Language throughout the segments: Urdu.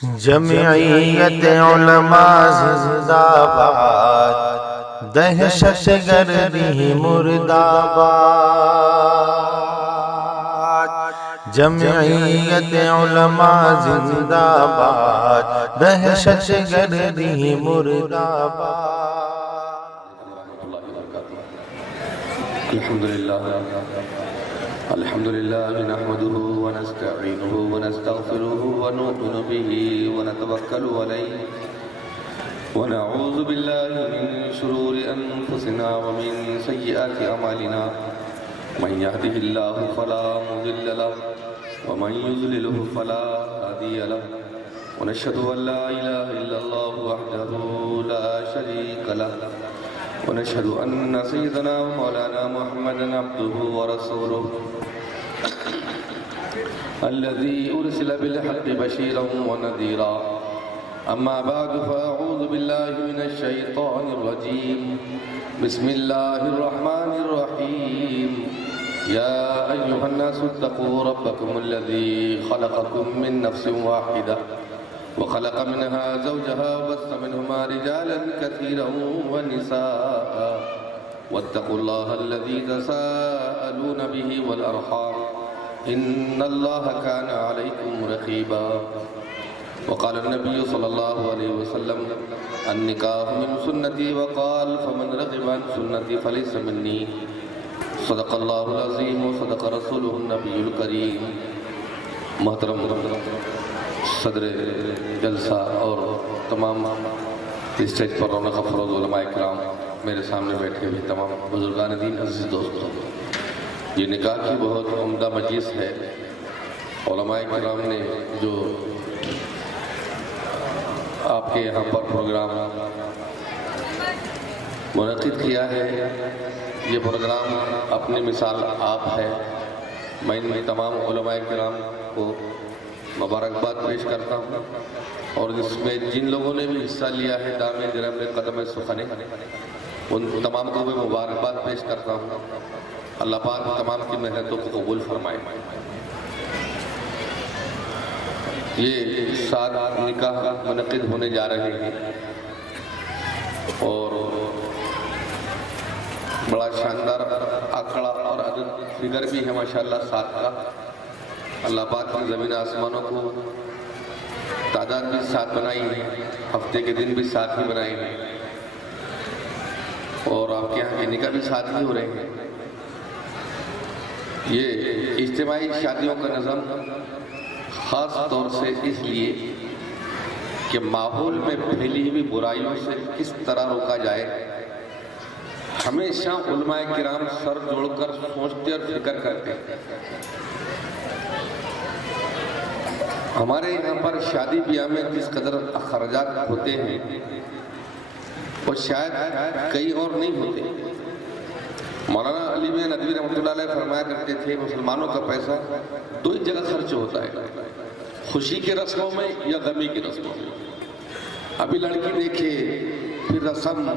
جمعیت علماء زندہ باد، دہشت گردی مرد آباد۔ جمعیت علماء زندہ باد، دہشت گردی مرد آباد۔ الحمدللہ نحمده ونستعینه ونستغفره ونؤمن به ونتوکل علیہ ونعوذ باللہ من شرور انفسنا ومن سیئات اعمالنا من يهده اللہ فلا مضل له ومن يضلله فلا هادی له ونشهد ان لا الہ الا اللہ وحده لا شریک له ونشهد ان سیدنا مولانا محمدا عبده ورسوله الذي أرسل بالحق بشيرا ونذيرا أما بعد فأعوذ بالله من الشيطان الرجيم بسم الله الرحمن الرحيم يا أيها الناس اتقوا ربكم الذي خلقكم من نفس واحدة وخلق منها زوجها وبث منهما رجالا كثيرا ونساء واتقوا الله الذي تساءلون به والأرحام إن الله كان عليكم رقيبا وقال النبي صلى الله عليه وسلم النكاح من سنتي وقال فمن رغب عن سنتي فليس مني صدق الله العظيم وصدق رسوله النبي الكريم۔ محترم صدر جلسہ اور تمام اسٹیج پر رونق افروز علماء کرام، میرے سامنے بیٹھے ہوئے تمام بزرگان دین، عزیز دوستوں، یہ نکاح کی بہت عمدہ مجلس ہے۔ علماء کرام نے جو آپ کے یہاں پر پروگرام منعقد کیا ہے، یہ پروگرام اپنی مثال آپ ہے۔ میں ان تمام علماء کرام کو مبارکباد پیش کرتا ہوں، اور اس میں جن لوگوں نے بھی حصہ لیا ہے دامِ گرم قدم سخنے، ان تمام کو بھی مبارکباد پیش کرتا ہوں۔ اللہ پاک تمام کی محنتوں کو قبول فرمائے۔ یہ 7 نکاح منعقد ہونے جا رہے ہیں، اور بڑا شاندار آنکڑا اور عدد فگر بھی ہے ماشاءاللہ 7 کا۔ اللہ پاک نے زمین آسمانوں کو تعداد بھی 7 بنائی ہے، ہفتے کے دن بھی 7 ہی بنائی ہے، اور آپ کے یہاں کے نکاح بھی 7 ہی ہو رہے ہیں۔ یہ اجتماعی شادیوں کا نظم خاص طور سے اس لیے کہ ماحول میں پھیلی ہوئی برائیوں سے کس طرح روکا جائے، ہمیشہ علماء کرام سر جوڑ کر سوچتے اور فکر کرتے ہیں۔ ہمارے یہاں پر شادی بیاہ میں جس قدر اخراجات ہوتے ہیں وہ شاید کئی اور نہیں ہوتے۔ مولانا علی بن ندوی رحمۃ اللہ علیہ فرمایا کرتے تھے مسلمانوں کا پیسہ 2 ہی جگہ خرچ ہوتا ہے، خوشی کے رسموں میں یا غمی کے رسموں میں۔ ابھی لڑکی دیکھے، پھر رسم،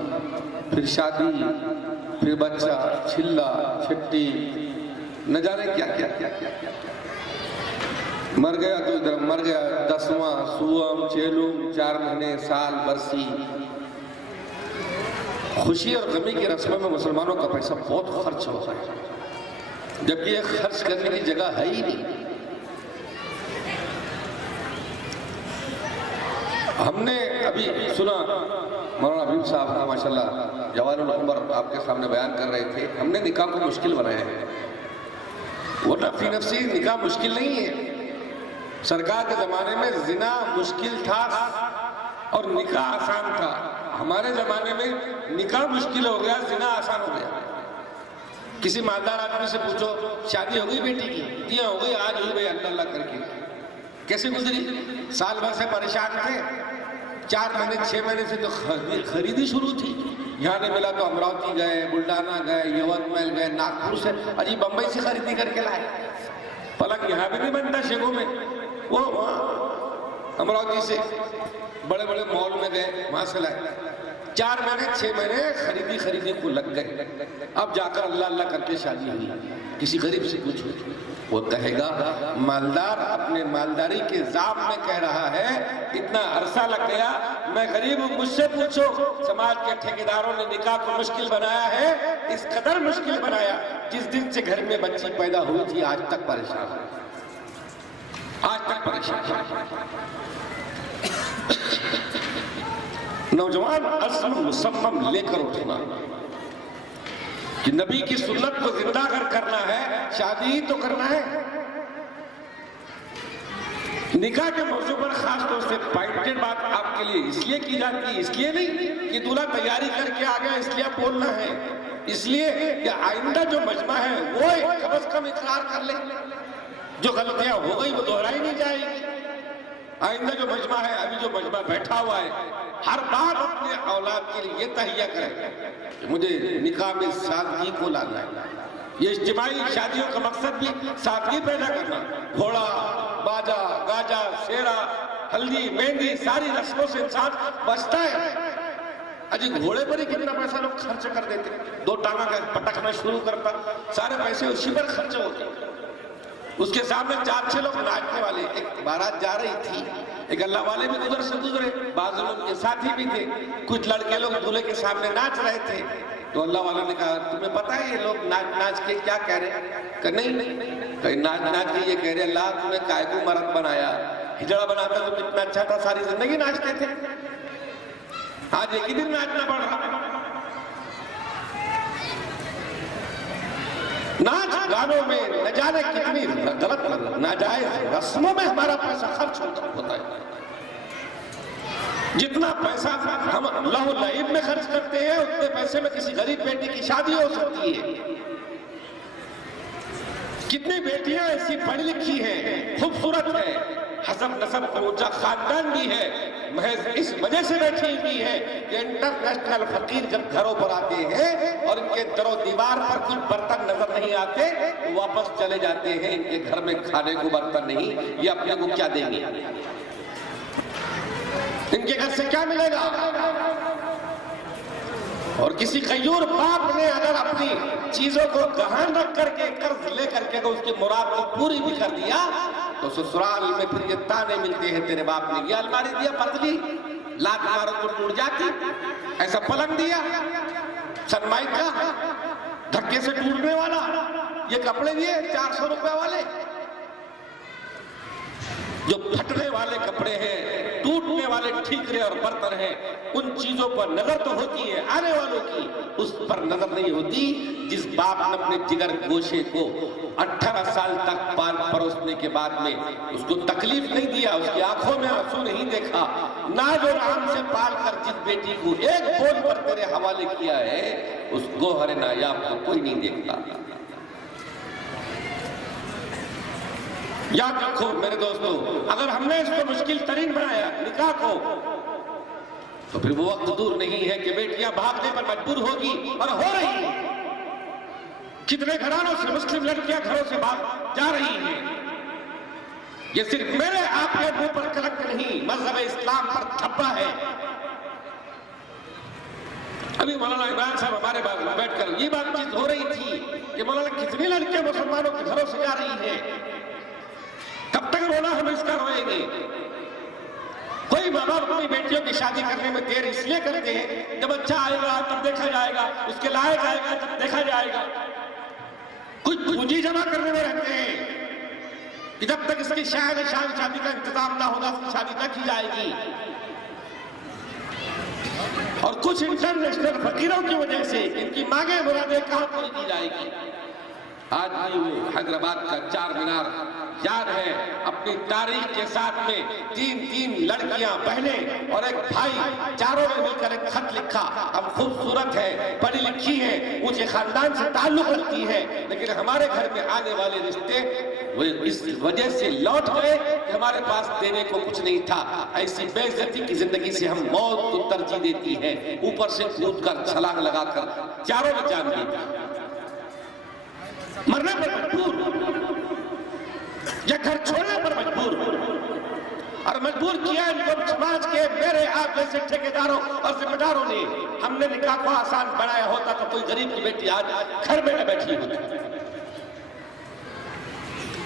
پھر شادی، پھر بچہ، چھلا، چھٹی، نہ جانے کیا کیا کیا کیا مر گیا تو ادھر مر گیا، 10واں، سوم، چیلم، 4 مہینے، سال، برسی۔ خوشی اور غمی کی رسموں میں مسلمانوں کا پیسہ بہت خرچ ہوتا ہے، جبکہ یہ خرچ کرنے کی جگہ ہے ہی نہیں۔ ہم نے ابھی سنا مولانا حبیب صاحب کا ماشاءاللہ جوان العمر آپ کے سامنے بیان کر رہے تھے، ہم نے نکاح کو مشکل بنایا ہے، ورنہ فی نفسی نکاح مشکل نہیں ہے۔ سرکار کے زمانے میں زنا مشکل تھا اور نکاح آسان تھا۔ ہمارے زمانے میں نکاح مشکل ہو گیا، زنا آسان ہو گیا۔ کسی مالدار آدمی سے پوچھو شادی ہو گئی بیٹی کی؟ جی ہو گئی، آج ہوئی بھائی، اللہ اللہ کر کے۔ کیسے گزری؟ سال بھر سے پریشان تھے، 4 مہینے 6 مہینے سے تو خریدی شروع تھی۔ یہاں نہیں ملا تو امراوتی گئے، بلڈانا گئے، یوتمل گئے، ناگپور سے، اجی بمبئی سے خریدی کر کے لائے۔ پلنگ یہاں بھی نہیں بنتا شیگوں میں، وہ وہاں امراوتی سے بڑے بڑے مال میں گئے، وہاں سے لائے۔ 4 مہینے 6 مہینے خریدی کو لگ گئے، اب جا کر اللہ اللہ کر کے شادی ہوئی۔ کسی غریب سے پوچھو، وہ کہے گا مالدار اپنے مالداری کے ذات میں کہہ رہا ہے اتنا عرصہ لگ گیا، میں غریب ہوں، مجھ سے پوچھو، سماج کے ٹھیکیداروں نے نکاح کو مشکل بنایا ہے، اس قدر مشکل بنایا، جس دن سے گھر میں بچی پیدا ہوئی تھی آج تک پریشان ہے، آج تک پریشان ہے۔ نوجوان عزم مصمم لے کر اٹھنا کہ نبی کی سنت کو زندہ کرنا ہے، شادی ہی تو کرنا ہے۔ نکاح کے موضوع پر خاص طور سے پوائنٹڈ بات آپ کے لیے اس لیے کی جاتی ہے، اس لیے نہیں کہ دولہا تیاری کر کے آ گیا اس لیے بولنا ہے، اس لیے کہ آئندہ جو مجمع ہے وہ کم از کم اقرار کر لے، جو غلطیاں ہو گئی وہ دہرائی نہیں جائے گی۔ آئندہ جو مجمع ہے، ابھی جو مجمع بیٹھا ہوا ہے، ہر بات اپنے اولاد کے لیے یہ تہیہ کرے کہ مجھے نکاح میں سادگی کو لانا ہے۔ یہ اجتماعی شادیوں کا مقصد بھی سادگی پیدا کرنا، گھوڑا، باجا، گاجا، سیرا، ہلدی، مہندی، ساری رسموں سے انسان بچتا ہے۔ اجی گھوڑے پر ہی کتنا پیسہ لوگ خرچ کر دیتے، 2 ٹانگا کا پٹکنا شروع کرتا، سارے پیسے اسی پر خرچ ہوتے۔ اس کے سامنے 4-6 لوگ ناچنے والے، ایک بارات جا رہی تھی، ایک اللہ والے بھی ادھر سے گزرے، بعض لوگ کے ساتھی بھی تھے، کچھ لڑکے لوگ دولہے کے سامنے ناچ رہے تھے، تو اللہ والا نے کہا تمہیں پتہ ہے یہ لوگ ناچ کے کیا کہہ رہے ہیں؟ کہ نہیں، کہ ناچ کے یہ کہہ رہے اللہ تمہیں کائے کو مرد بنایا، ہجڑا بناتا تو کتنا اچھا تھا، ساری زندگی ناچتے تھے، آج ایک ہی دن ناچنا پڑ رہا۔ ناچ گانوں میں نہ جانے کتنی غلط ناجائز رسموں میں ہمارا پیسہ خرچ ہوتا ہے۔ جتنا پیسہ ہم اللہ لعب میں خرچ کرتے ہیں اتنے پیسے میں کسی غریب بیٹی کی شادی ہو سکتی ہے۔ کتنی بیٹیاں ایسی پڑھی لکھی ہیں، خوبصورت ہے، حسب نسب اونچا خاندان بھی ہے، محض اس وجہ سے بیٹھی ہوئی ہے کہ انٹرنیشنل فقیر جب گھروں پر آتے ہیں اور ان کے در و دیوار پر کچھ برتن نظر نہیں آتے تو واپس چلے جاتے ہیں، ان کے گھر میں کھانے کو برتن نہیں، یہ اپنے کو کیا دیں گے، ان کے گھر سے کیا ملے گا؟ اور کسی غیور باپ نے اگر اپنی چیزوں کو گہن رکھ کر کے قرض لے کر کے اس کی مراد کو پوری بھی کر دیا تو سسرال میں پھر یہ تانے ملتے ہیں تیرے باپ نے یہ الماری دیا پتلی، لات مارو تو ٹوٹ جاتی، ایسا پلنگ دیا سنمائک کا دھکے سے ٹوٹنے والا، یہ کپڑے دیے 400 روپے والے، جو پھٹنے والے کپڑے ہیں، ٹوٹنے والے ٹھیکرے اور برتن ہیں، ان چیزوں پر نظر تو ہوتی ہے آنے والوں کی، اس پر نظر نہیں ہوتی جس باپ نے اپنے جگر گوشے کو 18 سال تک پال پروسنے کے بعد میں اس کو تکلیف نہیں دیا، اس کی آنکھوں میں آنسو نہیں دیکھا، ناز و نام سے پال کر جس بیٹی کو ایک بول پر تیرے حوالے کیا ہے اس گوہر نایاب کو کوئی نہیں دیکھتا۔ یاد رکھو میرے دوستو، اگر ہم نے اس کو مشکل ترین بنایا نکاح کو تو پھر وہ وقت دور نہیں ہے کہ بیٹیاں بھاگنے پر مجبور ہوگی اور ہو رہی ہیں۔ کتنے گھرانوں سے مسلم لڑکیاں گھروں سے بھاگ جا رہی ہیں۔ یہ صرف میرے آپ کے منہ پر کلک نہیں، مذہب اسلام پر تھپا ہے۔ ابھی مولانا عمران صاحب ہمارے بعد میں بیٹھ کر یہ بات چیت ہو رہی تھی کہ مولانا کتنی لڑکیاں مسلمانوں کے گھروں سے جا رہی ہیں، کب تک رونا ہم اس کا روئیں گے؟ کوئی ماں باپ اپنی بیٹیوں کی شادی کرنے میں دیر اس لیے کرتے ہیں جب اچھا آئے گا تب دیکھا جائے گا، اس کے لائق آئے گا تب دیکھا جائے گا، کچھ پونجی جمع کرنے میں رہتے ہیں کہ جب تک اس کی شادی کا انتظام نہ ہوگا اس کی شادی نہ کی جائے گی، اور کچھ انٹرنیشنل فقیروں کی وجہ سے ان کی مانگیں مرادیں کہاں پوری کی جائے گی۔ آج بھی وہ حیدرآباد کا 4 مینار یاد ہے، اپنی تاریخ کے ساتھ میں 3 لڑکیاں بہنیں اور ایک بھائی، چاروں نے مل کر ایک خط لکھا، ہم خوبصورت ہے، پڑھی لکھی ہے، اونچے خاندان سے تعلق رکھتی ہے، لیکن ہمارے گھر میں آنے والے رشتے وہ اس وجہ سے لوٹ گئے کہ ہمارے پاس دینے کو کچھ نہیں تھا، ایسی بے عزتی کی زندگی سے ہم موت کو ترجیح دیتی ہیں، اوپر سے کود کر چھلانگ لگا کر چاروں نے جان دی، مرنے پر مجبور یا گھر چھوڑنے پر مجبور، اور مجبور کیا ان کو سماج کے میرے آپ جیسے ٹھیکیداروں اور ذمہ داروں نے۔ ہم نے نکاح کو آسان بنایا ہوتا تو کوئی غریب کی بیٹی آج گھر میں نہ بیٹھی ہوتی۔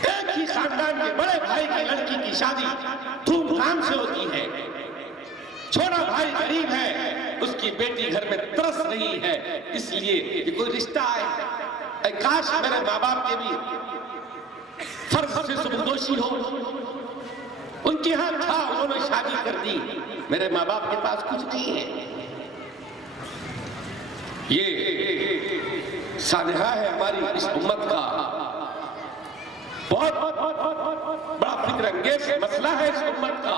ایک ہی خاندان کے بڑے بھائی کی لڑکی کی شادی دھوم دھام سے ہوتی ہے، چھوٹا بھائی غریب ہے، اس کی بیٹی گھر میں ترس رہی ہے اس لیے کہ کوئی رشتہ آئے. اے کاش میرے ماں باپ کے بھی فرض سے سبکدوشی ہو. ان کے ہاں تھا، انہوں نے شادی کر دی، میرے ماں باپ کے پاس کچھ نہیں ہے. یہ سانحہ ہے ہماری اس امت کا. بہت بڑا فکر انگیز مسئلہ ہے اس امت کا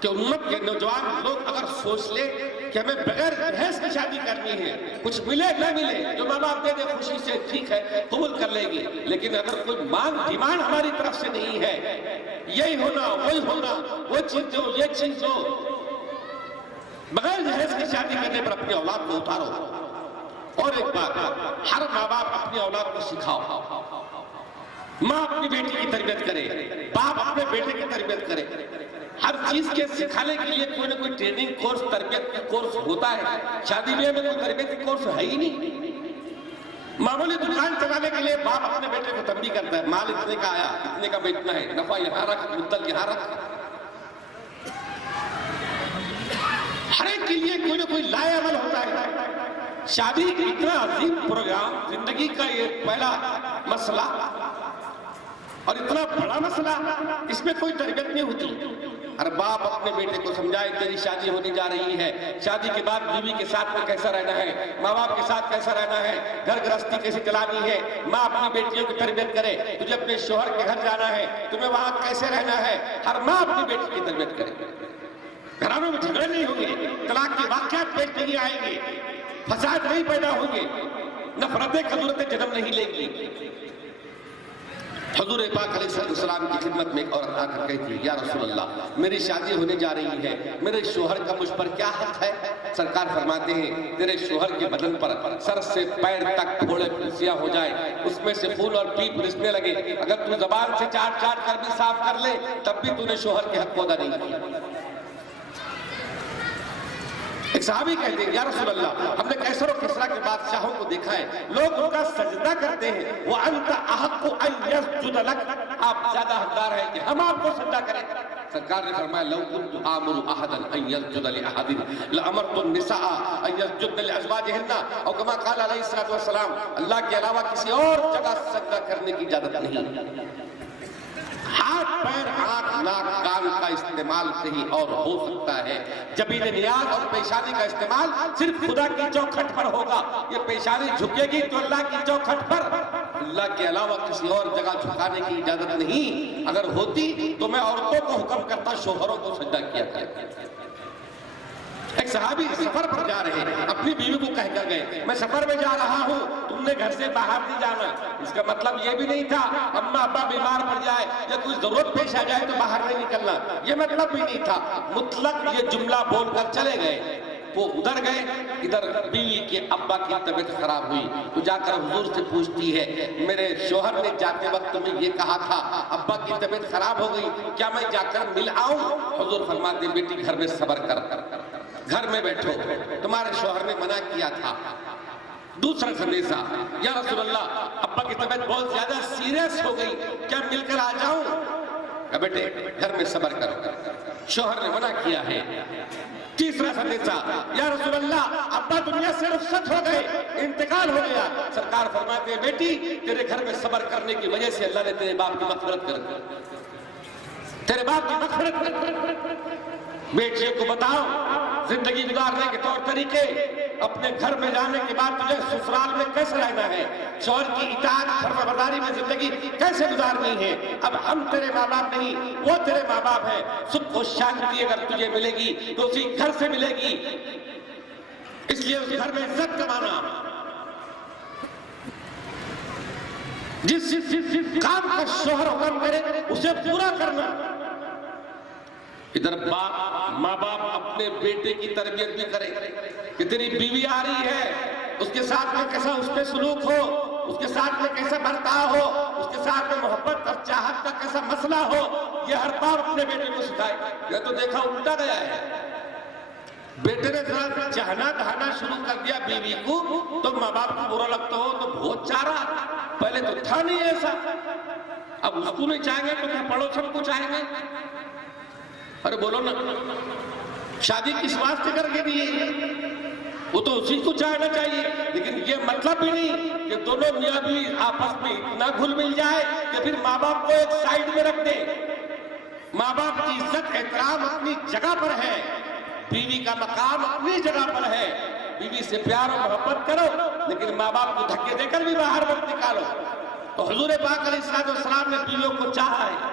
کہ امت کے نوجوان لوگ اگر سوچ لے کہ ہمیں بغیر جہیز کی شادی کرنی ہے، کچھ ملے نہ ملے جو ماں باپ دے دے خوشی سے ٹھیک ہے قبول کر لیں گے، لیکن اگر کوئی ڈیمانڈ ہماری طرف سے نہیں ہے، یہی ہونا وہی ہونا، وہ چیز دو یہ چیز دو، بغیر جہیز کی شادی کرنے پر اپنی اولاد کو اتارو. اور ایک بات، ہر ماں باپ اپنی اولاد کو سکھاؤ. ماں اپنی بیٹی کی تربیت کرے، باپ اپنے بیٹے کی تربیت کرے. ہر چیز کے سکھانے کے لیے کوئی نہ کوئی ٹریننگ کورس، تربیت کا کورس ہوتا ہے. شادی بیاہ میں کوئی تربیتی کورس ہے ہی نہیں. معمولی دکان چلانے کے لیے باپ اپنے بیٹے کو تنبیہ کرتا ہے، مال اتنے کا آیا، اتنے کا بیچنا ہے، نفع یہاں رکھ، مدت یہاں رکھ. ہر ایک کے لیے کوئی نہ کوئی لائے عمل ہوتا ہے. شادی اتنا عظیم پروگرام، زندگی کا یہ پہلا مسئلہ اور اتنا بڑا مسئلہ، اس میں کوئی تربیت نہیں ہوتی. ہر باپ اپنے بیٹے کو سمجھائے تیری شادی ہونے جا رہی ہے، شادی کے بعد بیوی کے ساتھ میں کیسا رہنا ہے، ماں باپ کے ساتھ کیسا رہنا ہے، گھر گرہستی کیسے چلانی ہے. ماں اپنی بیٹیوں کی تربیت کرے، تجھے اپنے شوہر کے گھر جانا ہے، تمہیں وہاں کیسے رہنا ہے. ہر ماں اپنی بیٹی کی تربیت کرے. گھرانوں میں جھگڑے نہیں ہوں گے، طلاق کے واقعات پیش نہیں آئیں گے، فساد نہیں پیدا ہوں گے، نفرتیں قدرتیں جنم نہیں لیں گی. حضور پاک علیہ السلام کی خدمت میں ایک عورت آ کر کہتی، یا رسول اللہ میری شادی ہونے جا رہی ہے، میرے شوہر کا مجھ پر کیا حق ہے؟ سرکار فرماتے ہیں تیرے شوہر کے بدن پر سر سے پیر تک تھوڑے پھنسیاں ہو جائے، اس میں سے خون اور پیپ رسنے لگے، اگر تو زبان سے چاٹ چاٹ کر بھی صاف کر لے تب بھی تو نے شوہر کے حق کو ادا نہیں کیا. ایک صحابی کہتے ہیں یا رسول اللہ ہم نے قیصر و کسریٰ کے بادشاہوں کو دیکھا ہے، لوگ ان کا سجدہ کرتے ہیں، وَأَنْتَ أَحَقُّ أَنْ يَسْجُدَ لَكَ، آپ زیادہ حقدار ہیں کہ ہم آپ کو سجدہ کریں. سرکار نے فرمایا لَوْ كُنْتُ آمُرُ أَحَدًا أَنْ يَسْجُدَ لِأَحَدٍ لَأَمَرْتُ النِّسَاءَ أَنْ يَسْجُدْنَ لِأَزْوَاجِهِنَّ، اور کما قال علیہ السلام اللہ کے علاوہ کسی اور جگہ سجدہ کرنے کی اجازت نہیں. ہاتھ پیر آنکھ ناک کان کا استعمال کہیں اور ہو سکتا ہے، جبین نیاز اور پیشانی کا استعمال صرف خدا کی چوکھٹ پر ہوگا. یہ پیشانی جھکے گی تو اللہ کی چوکھٹ پر، اللہ کے علاوہ کسی اور جگہ جھکانے کی اجازت نہیں. اگر ہوتی تو میں عورتوں کو حکم کرتا شوہروں کو سجدہ کیا کرتا. ایک صحابی سفر پر جا رہے ہیں، اپنی بیوی کو کہہ کر گئے میں سفر میں جا رہا ہوں، تم نے گھر سے باہر نہیں جانا. اس کا مطلب یہ بھی نہیں تھا اماں ابا بیمار پڑ جائے یا کوئی ضرورت پیش آ جائے تو باہر نہیں نکلنا، یہ مطلب بھی نہیں تھا. مطلق یہ جملہ بول کر چلے گئے. وہ ادھر گئے، ادھر بیوی کے ابا کی طبیعت خراب ہوئی تو جا کر حضور سے پوچھتی ہے میرے شوہر نے جاتے وقت تمہیں یہ کہا تھا ابا کی طبیعت خراب ہو گئی، کیا میں جا کر مل آؤں؟ حضور فرماتے بیٹی گھر میں صبر کر، گھر میں بیٹھو، تمہارے شوہر نے منع کیا تھا. دوسرا سندیسہ یا رسول اللہ ابا کی طبیعت بہت زیادہ سیریس ہو گئی، کیا مل کر آ جاؤں؟ کہ بیٹے گھر میں صبر کرو، شوہر نے منع کیا ہے. تیسرا سندیسہ یا رسول اللہ ابا دنیا سے رخصت ہو گئے، انتقال ہو گیا. سرکار فرماتے ہیں بیٹی تیرے گھر میں صبر کرنے کی وجہ سے اللہ نے تیرے باپ کی مغفرت کر دی، تیرے باپ کی مغفرت کر دی. بیٹیوں کو بتاؤ زندگی گزارنے کے طور طریقے، اپنے گھر میں جانے کے بعد تجھے سسرال میں کیسے رہنا ہے، شوہر کی اطاعت فرمانبرداری میں زندگی کیسے گزارنی ہے. اب ہم تیرے ماں باپ نہیں، وہ تیرے ماں باپ ہیں. سکھ و شانتی اگر تجھے ملے گی تو اسی گھر سے ملے گی، اس لیے اس گھر میں عزت کمانا، جس کام کا شوہر حکم کرے اسے پورا کرنا. ادھر ماں باپ اپنے بیٹے کی تربیت بھی کرے کہ تیری بیوی آ رہی ہے، اس کے ساتھ میں کیسا اس پہ سلوک ہو، اس کے ساتھ میں کیسا برتاؤ ہو، اس کے ساتھ میں محبت اور چاہت کا کیسا مسئلہ ہو. یہ ہر باپ اپنے بیٹے کو سکھائے. یہ تو دیکھا الٹا گیا ہے، بیٹے نے ذرا چہنا دہانا شروع کر دیا بیوی کو تو ماں باپ کو برا لگتا ہو تو بہت چارہ، پہلے تو تھا نہیں ایسا. اب اس کو نہیں چاہیں گے تو کیا پڑوسن کو چاہیں گے؟ ارے بولو نا. شادی کس واسطے کر کے دیے؟ وہ تو اسی کو چاہنا چاہیے، لیکن یہ مطلب بھی نہیں کہ دونوں میاں بیوی آپس میں اتنا گھل مل جائے کہ پھر ماں باپ کو ایک سائیڈ میں رکھ دیں۔ ماں باپ کی عزت احترام اپنی جگہ پر ہے، بیوی کا مقام اپنی جگہ پر ہے۔ بیوی سے پیار و محبت کرو، لیکن ماں باپ کو دھکے دے کر بھی باہر مت نکالو۔ تو حضور پاک علیہ السلام نے بیویوں کو چاہا ہے،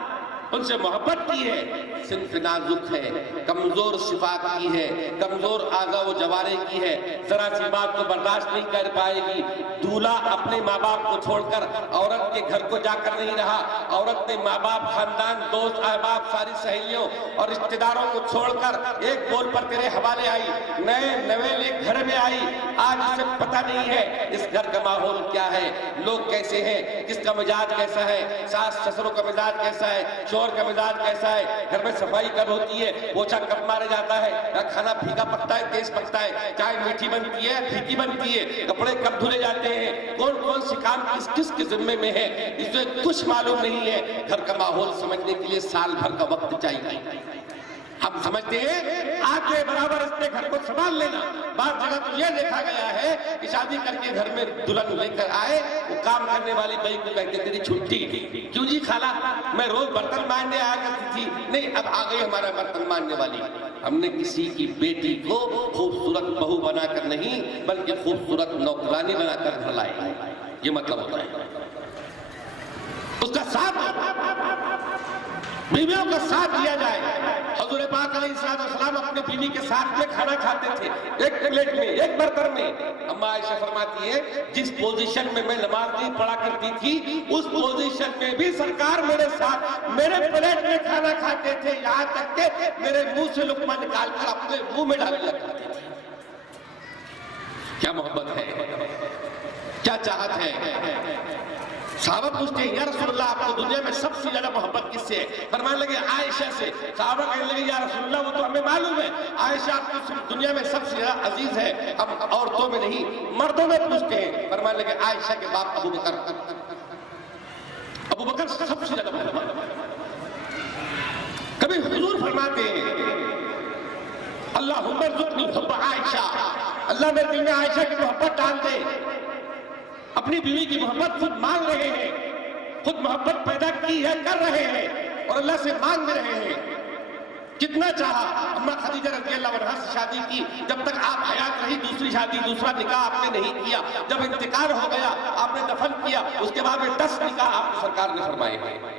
ان سے محبت کی ہے، صنف نازک ہے، کمزور صفات کی ہے، کمزور اعضاء و جوارح کی ہے، ذرا سی بات کو برداشت نہیں کر پائے گی۔ دولہا اپنے ماں باپ کو چھوڑ کر عورت کے گھر کو جا کر نہیں رہا، عورت نے ماں باپ، خاندان، دوست احباب، ساری سہیلیوں اور رشتہ داروں کو چھوڑ کر ایک بول پر تیرے حوالے آئی، نئے نویل ایک گھر میں آئی۔ آج اسے پتہ نہیں ہے اس گھر کا ماحول کیا ہے، لوگ کیسے ہیں، کس کا مزاج کیسا ہے، ساس سسروں کا مزاج کیسا ہے، شوہر کا مزاج کیسا ہے، گھر میں صفائی کب ہوتی ہے، پوچھا کب مارا جاتا ہے، کھانا پھیکا پکتا ہے تیز پکتا ہے، چائے میٹھی بنتی ہے پھیکی بنتی ہے، کپڑے کب دھلے جاتے ہیں، کون کون سی کام کس کس کے ذمے میں ہے، اس سے کچھ معلوم نہیں ہے۔ گھر کا ماحول سمجھنے کے لیے سال بھر کا وقت چاہیے۔ ہم سمجھتے ہیں آج کے برابر اس نے گھر کو سنبھال لینا۔ بعض جگہ تو یہ دیکھا گیا ہے کہ شادی کر کے گھر میں دلہن لے کر آئے، وہ کام کرنے والی بھائی کو کہتے تیری چھٹی، کیوں جی خالہ میں روز برتن ماننے آیا کرتی تھی، نہیں اب آ گئی ہمارا برتن ماننے والی۔ ہم نے کسی کی بیٹی کو خوبصورت بہو بنا کر نہیں بلکہ خوبصورت نوکرانی بنا کر گھر لائے، یہ مطلب ہوتا ہے۔ اس کا ساتھ بیویوں کا ساتھ دیا جائے۔ حضور پاک علیہ السلام اپنے بیوی کے ساتھ میں کھانا کھاتے تھے، ایک پلیٹ میں، ایک برتن میں۔ اما عائشہ فرماتی ہے جس پوزیشن میں میں نماز نہیں پڑھا کرتی تھی اس پوزیشن میں بھی سرکار میرے ساتھ میرے پلیٹ میں کھانا کھاتے تھے، یہاں تک کہ میرے منہ سے لقمہ نکال کر اپنے منہ میں ڈالنے لگتے تھے۔ کیا محبت ہے، کیا چاہت ہے۔ صحابہ پوچھتے ہیں یا رسول اللہ آپ کو دنیا میں سب سے زیادہ محبت کس سے ہے؟ فرمانے لگے عائشہ سے۔ صحابہ کہنے لگے یا رسول اللہ وہ تو ہمیں معلوم ہے، عائشہ آپ کو دنیا میں سب سے زیادہ عزیز ہے، ہم عورتوں میں نہیں مردوں میں پوچھتے ہیں۔ فرمانے لگے عائشہ کے باپ ابو بکر، ابو بکر سب سے زیادہ محبت۔ کبھی حضور فرماتے ہیں اللہم ارزقنی حب عائشہ، اللہ میرے دل میں عائشہ کی محبت ڈال دے۔ اپنی بیوی کی محبت خود مانگ رہے ہیں، خود محبت پیدا کی ہے، کر رہے ہیں اور اللہ سے مانگ رہے ہیں۔ کتنا چاہا اما خدیجہ رضی اللہ عنہا سے شادی کی، جب تک آپ حیات رہی دوسری شادی دوسرا نکاح آپ نے نہیں کیا، جب انتقال ہو گیا آپ نے دفن کیا، اس کے بعد میں 10 نکاح آپ کو سرکار نے فرمائے ہیں۔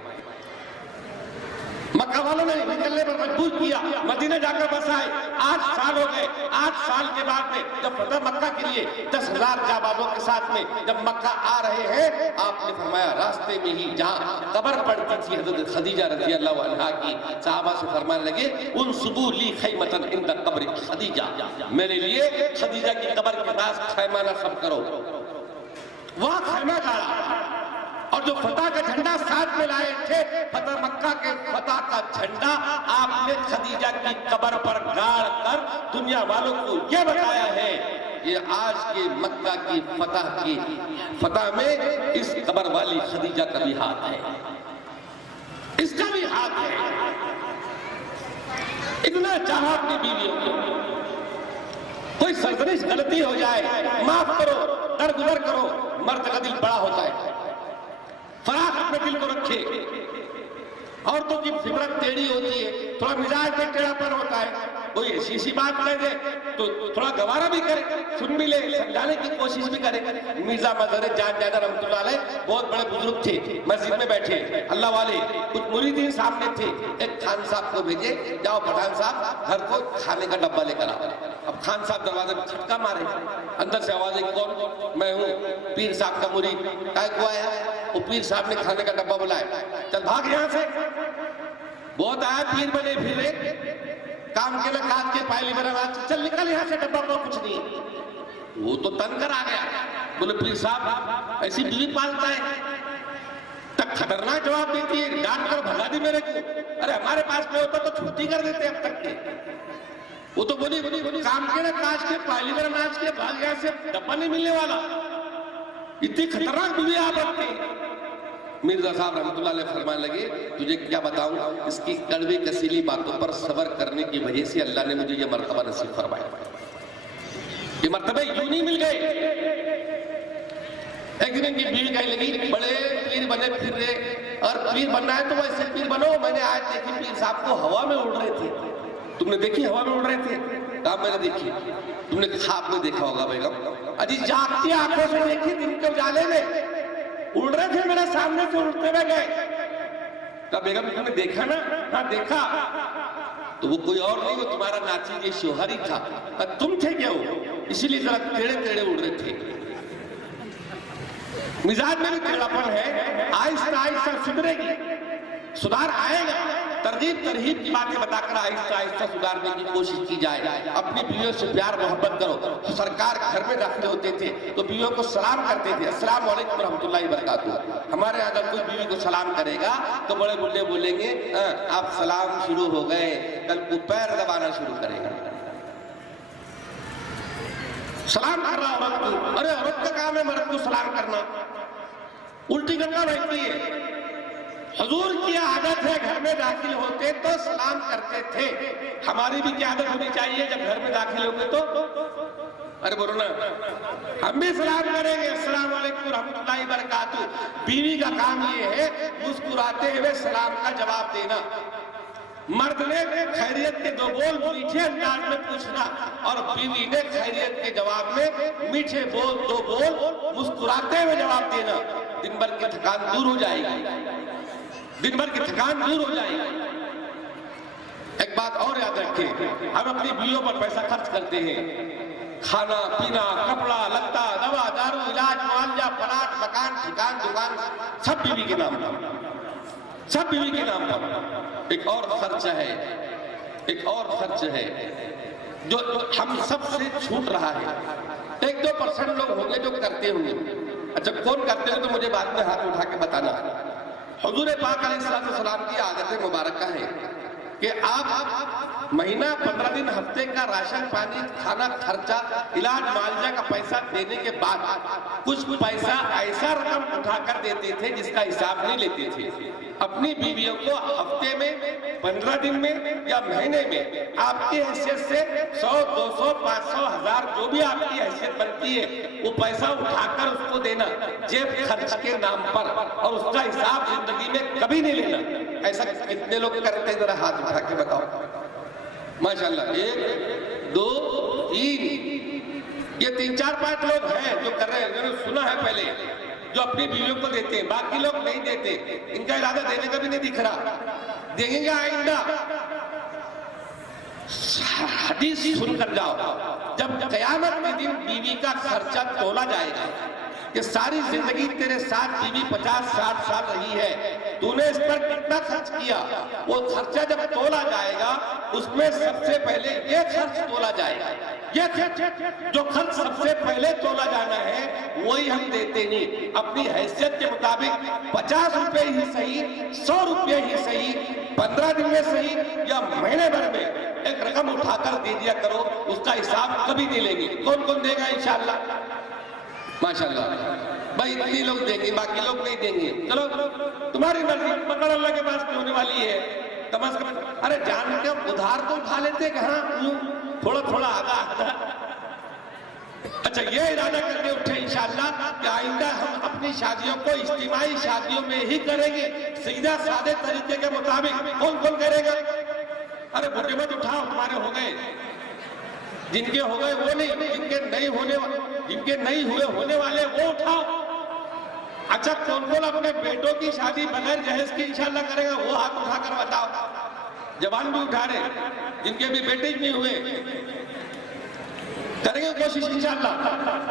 مکہ والوں نے نکلنے پر مجبور کیا، مدینہ جا کر بسائے، 8 سال ہو گئے۔ 8 سال کے بعد میں جب فتح مکہ کے لیے 10,000 جانبازوں کے ساتھ میں جب مکہ آ رہے ہیں، آپ نے فرمایا راستے میں ہی جہاں قبر پڑتی تھی حضرت خدیجہ رضی اللہ عنہا کی، صحابہ سے فرمانے لگے انصبوا لی خیمۃ عند قبر خدیجہ، میرے لیے خدیجہ کی قبر کے پاس خیمہ نصب کرو۔ وہاں خیمہ گاڑا اور جو فتح کا جھنڈا ساتھ میں لائے تھے، فتح مکہ کے فتح کا جھنڈا آپ نے خدیجہ کی قبر پر گاڑ کر دنیا والوں کو یہ بتایا ہے یہ آج کے مکہ کی فتح میں اس قبر والی خدیجہ کا بھی ہاتھ ہے، اس کا بھی ہاتھ ہے۔ اتنا چاہا اپنی بیویوں کو، کوئی سرزنش غلطی ہو جائے معاف کرو، درگزر کرو، مرد کا دل بڑا ہوتا ہے، فراخ اپنے دل کو رکھے۔ عورتوں کی فطرت ٹیڑھی ہوتی ہے، تھوڑا مزاج میں ٹیڑھا پر ہوتا ہے، کوئی ایسی سی بات کہہ دے تو تھوڑا گوارا بھی کرے، سن بھی لے، سمجھانے کی کوشش بھی کرے۔ مرزا مظہر جان جادہ رحمۃ اللہ علیہ بہت بڑے بزرگ تھے، مسجد میں بیٹھے اللہ والے، کچھ مریدین سامنے تھے، ایک خان صاحب کو بھیجے جاؤ پٹھان صاحب گھر کو کھانے کا ڈبہ لے کر آؤ۔ اب خان صاحب دروازے میں چھٹکا مارے، اندر سے آواز آئی کون؟ میں ہوں پیر صاحب کا مرید۔ کہا کو آیا؟ وہ پیر صاحب نے کھانے کا ڈبہ بلایا، چل بھاگ یہاں سے، بہت آیا پیر بنے پھرے، کام کے لئے کھاد کے پائلی میرا راج، چل نکل یہاں سے، ڈبہ کو کچھ نہیں۔ وہ تو تن کر آ گیا، بولے پیر صاحب ایسی بیوی پالتا ہے؟ تک خطرناک جواب دیتی ہے، ڈانٹ کر بھگا دی میرے کو، ارے ہمارے پاس میں ہوتا تو چھٹی کر دیتے اب تک کے۔ وہ تو بولی کام کے لئے کاج کے پائلی میرا ناچ کے بھاگ یہاں سے، ڈبہ نہیں ملنے والا۔ اتنی خطرناک بیوی آپ اپنی، مرزا صاحب رحمۃ اللہ علیہ فرمانے لگے تجھے کیا بتاؤں، اس کی کڑوی کسیلی باتوں پر صبر کرنے کی وجہ سے اللہ نے مجھے یہ مرتبہ نصیب فرمایا. یہ مرتبہ یوں نہیں مل گئے. ایک دن ان کی بیوی کہنے لگی بڑے پیر بنے پھر رہے، اور پیر بننا ہے تو ویسے پیر بنو. میں نے آج دیکھی پیر صاحب کو ہوا میں اڑ رہے تھے. تم نے دیکھی ہوا میں اڑ رہے تھے؟ کہا میں نے دیکھی. تم نے خواب میں دیکھا ہوگا بیگم. اجی جاگتی آنکھوں سے دیکھی دن کے اجالے میں اڑ رہے تھے میرے سامنے سے اڑتے ہوئے گئے. کہا بیگم تم نے دیکھا نا؟ ہاں دیکھا. تو وہ کوئی اور نہیں، وہ تمہارا ناچی یہ شوہر ہی تھا. تم تھے کیا وہ؟ اسی لیے ذرا ٹیڑے ٹیڑے اڑ رہے تھے. مزاج میں بھی ٹیڑھاپن ہے، آہستہ آہستہ سدھرے گی، سدھار آئے گا. ترغیب ترہیب کی باتیں بتا کر آہستہ آہستہ سدھارنے کی کوشش کی جائے. اپنی بیویوں سے پیار محبت کرو. سرکار گھر میں داخل ہوتے تھے تو بیویوں کو سلام کرتے تھے، السلام علیکم رحمۃ اللہ وبرکاتہ. ہمارے یہاں اگر کوئی بیوی کو سلام کرے گا تو بڑے بڑے بولیں گے آپ سلام شروع ہو گئے، کل کو پیر دبانا شروع کرے گا. سلام کر رہا عورت کو، ارے عورت کا کام ہے مرد کو سلام کرنا. الٹی گنگا بہتی ہے. حضور کی عادت ہے گھر میں داخل ہوتے تو سلام کرتے تھے. ہماری بھی کیا عادت ہونی چاہیے جب گھر میں داخل ہوگے تو ارے بولو نا ہم بھی سلام کریں گے، السلام علیکم رحمۃ اللہ وبرکاتہ. بیوی کا کام یہ ہے مسکراتے ہوئے سلام کا جواب دینا. مرد نے خیریت کے دو بول میٹھے انداز میں پوچھنا اور بیوی نے خیریت کے جواب میں میٹھے بول دو بول مسکراتے ہوئے جواب دینا. دن بھر کی تھکان دور ہو جائے گی. دن بھر کی تھکان دور ہو جائے گی. ایک بات اور یاد رکھیں، ہم اپنی بیویوں پر پیسہ خرچ کرتے ہیں. کھانا پینا کپڑا لتا دوا دارو علاج معالجہ پلاٹ مکان ٹھکان دکان سب بیوی کے نام پر، سب بیوی کے نام پر. ایک اور خرچ ہے، ایک اور خرچ ہے جو ہم سب سے چھوٹ رہا ہے. 1-2% لوگ ہوں گے جو کرتے ہوں گے. اچھا کون کرتے ہو تو مجھے بعد میں ہاتھ اٹھا کے بتانا. حضور پاک علیہ السلام کی عادت مبارکہ ہے کہ آپ مہینہ 15 دن ہفتے کا راشن پانی کھانا خرچہ علاج معالجہ کا پیسہ دینے کے بعد کچھ پیسہ ایسا رقم اٹھا کر دیتے تھے جس کا حساب نہیں لیتے تھے. اپنی بیویوں کو ہفتے میں 15 دن میں یا مہینے میں آپ کی حیثیت سے 100 200 500 1000 جو بھی آپ کی حیثیت بنتی ہے وہ پیسہ اٹھا کر اس کو دینا جیب خرچ کے نام پر، اور اس کا حساب زندگی میں کبھی نہیں لینا. ایسا کتنے لوگ کرتے ہیں ذرا ہاتھ اٹھا کے بتاؤ. ماشاءاللہ 1 2 3 یہ 3-4-5 لوگ ہیں جو کر رہے ہیں. میں نے سنا ہے پہلے جو اپنی بیویوں کو دیتے ہیں، باقی لوگ نہیں دیتے. ان کا ارادہ دینے کا بھی نہیں دکھ رہا. دیں گے آئندہ. حدیث سن کر جاؤ، جب قیامت کے دن بیوی کا خرچہ تولا جائے گا کہ ساری زندگی تیرے ساتھ بیوی 50-60 سال رہی ہے، تو نے اس پر کتنا خرچ کیا، وہ خرچہ جب تولا جائے گا اس میں سب سے پہلے یہ خرچ تولا جائے گا. یہ جو خرچ سب سے پہلے تولا جانا ہے وہی ہم دیتے نہیں. اپنی حیثیت کے مطابق 50 روپے ہی صحیح، 100 روپے ہی صحیح، 15 دن میں صحیح یا مہینے بھر میں ایک رقم اٹھا کر دے دیا کرو. اس کا حساب کبھی نہیں لیں گے. کون کون دے گا انشاءاللہ؟ ماشاءاللہ بھائی اتنی لوگ دیں گے، باقی لوگ نہیں دیں گے. چلو تمہاری مرضی، پکڑ اللہ کے پاس ہونے والی ہے. کم از کم ارے جان کے ادھار تو اٹھا لیتے کہ ہاں تھوڑا تھوڑا آگا. اچھا یہ ارادہ کر کے اٹھے انشاءاللہ کہ آئندہ ہم اپنی شادیوں کو اجتماعی شادیوں میں ہی کریں گے سیدھا سادے طریقے کے مطابق. کون کون کرے گا؟ ارے بھوٹے مت اٹھاؤ، تمہارے ہو گئے. جن کے ہو گئے وہ نہیں، جن کے نہیں ہونے والے وہ اٹھاؤ. اچھا کون کون اپنے بیٹوں کی شادی بغیر جہیز کی انشاءاللہ کرے گا؟ وہ ہاتھ اٹھا کر بتاؤ. جوان بھی اٹھا رہے جن کے بھی بیٹے نہیں ہوئے، کریں گے کوشش انشاءاللہ.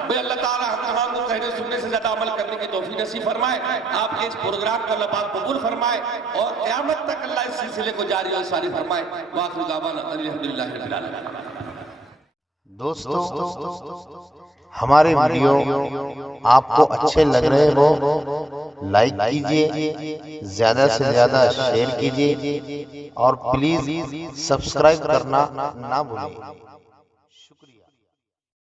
بھئی اللہ تعالی ہم تمام کو کہنے سننے سے زیادہ عمل کرنے کی توفیق نصیب فرمائے. آپ کے اس پروگرام کو اللہ پاک قبول فرمائے اور قیامت تک اللہ اس سلسلے کو جاری و ساری فرمائے. وآخر دعوانا الحمدللہ رب العالمین. دوستو ہمارے ویڈیو آپ کو اچھے لگ رہے ہو لائک کیجئے، زیادہ سے زیادہ شیئر کیجئے اور پلیز سبسکرائب کرنا نہ بھولیں.